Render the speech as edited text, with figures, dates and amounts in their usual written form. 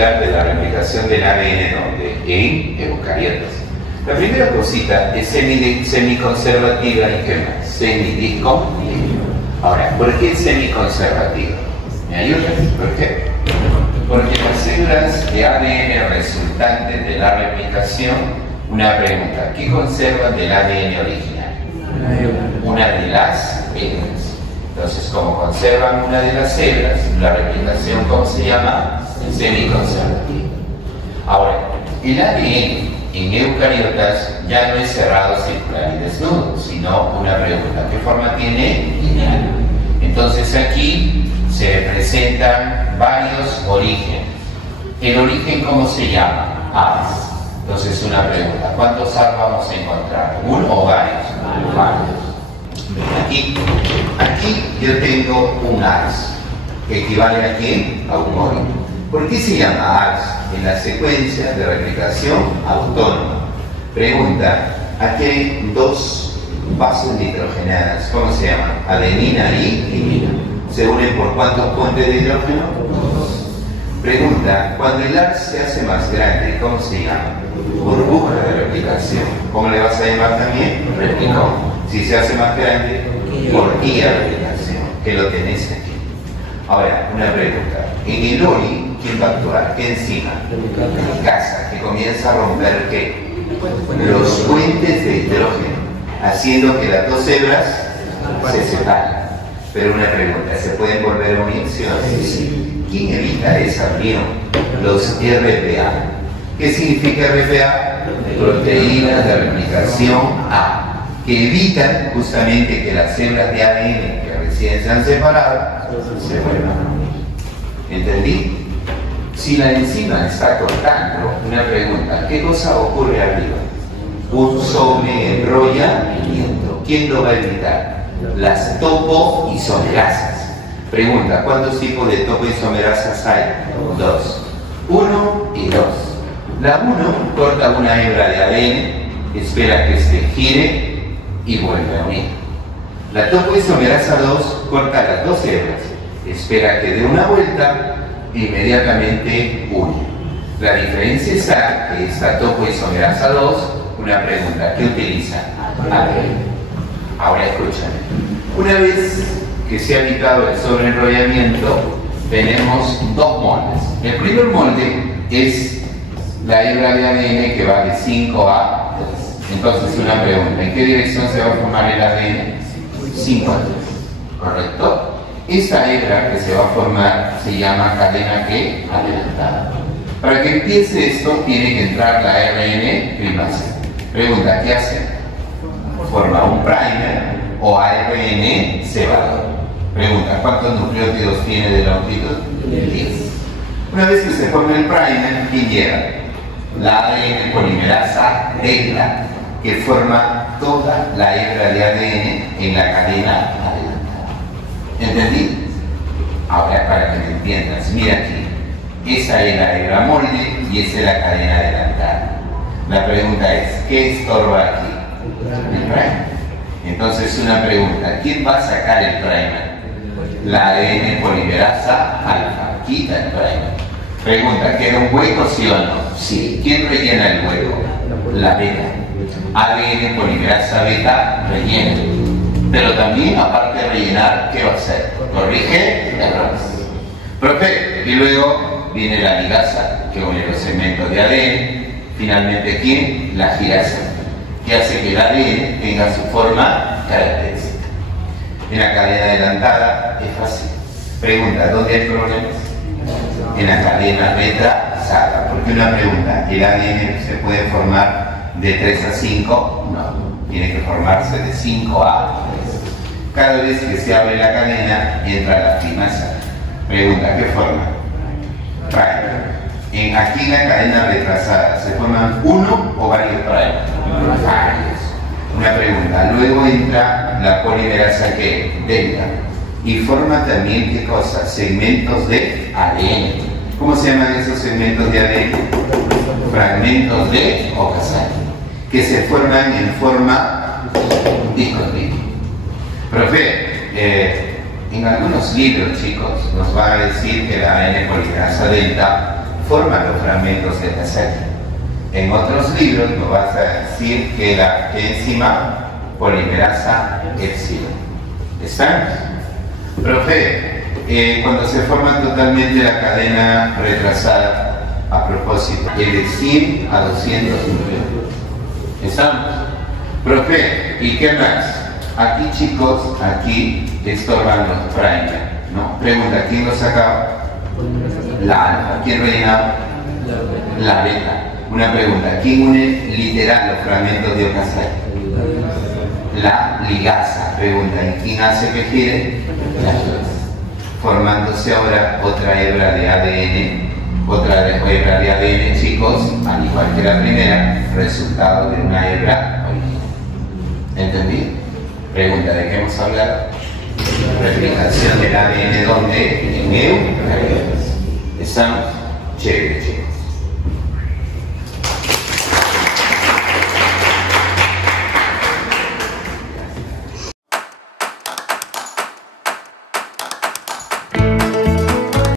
hablar de la replicación del ADN ¿dónde? En eucariotas. La primera cosita es semiconservativa y qué más, semidiscontinua. Ahora, ¿por qué semiconservativa? ¿Me ayudas? ¿Por qué? Porque las células de ADN resultantes de la replicación, una pregunta, ¿qué conservan del ADN original? Una de las células. Entonces, como conservan una de las células, la replicación, ¿cómo se llama? Semiconservativa. Ahora, el ADN en eucariotas ya no es cerrado, circular y desnudo, sino una pregunta, ¿qué forma tiene? Lineal. Entonces aquí se presentan varios orígenes. ¿El origen cómo se llama? As. Entonces una pregunta, ¿cuántos as vamos a encontrar? ¿Uno o varios? Varios. Aquí yo tengo un as, que equivale a ¿quién? A un módulo. ¿Por qué se llama as? En la secuencia de replicación autónoma. Pregunta, aquí hay dos bases nitrogenadas, ¿cómo se llaman? Adenina y timina. ¿Se unen por cuántos puentes de hidrógeno? Dos. Pregunta, cuando el ARS se hace más grande, ¿cómo se llama? Burbuja de replicación. ¿Cómo le vas a llamar también? Replicón. Si se hace más grande, horquilla de replicación, que lo tenés aquí. Ahora, una pregunta. En el ORI, ¿quién va a actuar? ¿Qué enzima? Casa, que comienza a romper ¿qué? Los puentes de hidrógeno, haciendo que las dos células se separen. Pero una pregunta, ¿se pueden volver a unir? ¿Sí o no? Sí. ¿Quién evita esa unión? Los RPA. ¿Qué significa RPA? Proteínas de replicación A, que evitan justamente que las células de ADN que recién se han separado se vuelvan a unir. ¿Entendí? Si la enzima está cortando, una pregunta, ¿qué cosa ocurre arriba? Un sobreenrollamiento. ¿Quién lo va a evitar? Las topoisomerasas. Pregunta, ¿cuántos tipos de topoisomerasas hay? Dos. 1 y 2. La 1 corta una hebra de ADN, espera que se gire y vuelve a unir. La topoisomerasa 2 corta las dos hebras, espera que dé una vuelta e inmediatamente une. La diferencia está que esta topoisomerasa 2, una pregunta, ¿qué utiliza? ADN. Ahora escúchame. Una vez que se ha evitado el sobreenrollamiento, tenemos dos moldes. El primer molde es la hebra de ADN que va de 5 a 3. Entonces una pregunta, ¿en qué dirección se va a formar el ADN? 5 a 3, ¿correcto? Esta hebra que se va a formar se llama cadena ¿qué? Adelantada. Para que empiece esto tiene que entrar la ARN primase. Pregunta, ¿qué hace? Forma un primer o ARN cebador. Pregunta, ¿cuántos nucleótidos tiene de longitud? 10. Una vez que se forma el primer, ¿quién llega? La ADN polimerasa delta, que forma toda la hebra de ADN en la cadena adelantada. ¿Entendí? Ahora, para que me entiendas, mira aquí. Esa es la hebra molde y esa es la cadena adelantada. La pregunta es, ¿qué estorba aquí? El primer. Entonces una pregunta, ¿quién va a sacar el primer? La ADN polimerasa alfa, quita el primer. Pregunta, ¿queda un hueco sí o no? Sí. ¿Quién rellena el hueco? La beta. ADN polimerasa beta rellena. Pero también, aparte de rellenar, ¿qué va a hacer? Corrige errores. Profe, y luego viene la ligasa, que une los segmentos de ADN. Finalmente, ¿quién? La girasa, que hace que el ADN tenga su forma característica. En la cadena adelantada es fácil. Pregunta, ¿dónde hay problemas? En la cadena retrasada. Porque una pregunta, ¿el ADN se puede formar de 3 a 5? No, tiene que formarse de 5 a 3. Cada vez que se abre la cadena, entra la primasa. Pregunta, ¿qué forma? Primer. Aquí en la cadena retrasada, ¿se forman uno o varios primers? Varios. Una pregunta, luego entra la polimerasa que delta y forma también ¿qué cosa? Segmentos de ADN. ¿Cómo se llaman esos segmentos de ADN? Fragmentos de Okazaki, que se forman en forma discontinua. Profe, en algunos libros, chicos, nos van a decir que la ADN polimerasa delta forman los fragmentos de Casati. En otros libros nos vas a decir que la enzima polimerasa epsilon. ¿Estamos? Profe, cuando se forma totalmente la cadena retrasada, a propósito, es de 100 a 200 nucleótidos. ¿Estamos? Profe, ¿y qué más? Aquí, chicos, aquí estorban los primers, ¿no? Pregunta, ¿quién lo sacaba? La alfa. ¿Quién rellenaba? La beta. Una pregunta, ¿quién une literal los fragmentos de Okazaki? La ligasa. Pregunta, ¿y quién hace que gire? La ligasa. Formándose ahora otra hebra de ADN, hebra de ADN, chicos, al igual que la primera, resultado de una hebra original. ¿Entendí? Pregunta, ¿de qué hemos hablado? Replicación del ADN, ¿dónde? En eucariotas. ¿Estamos? Chévere, chicos.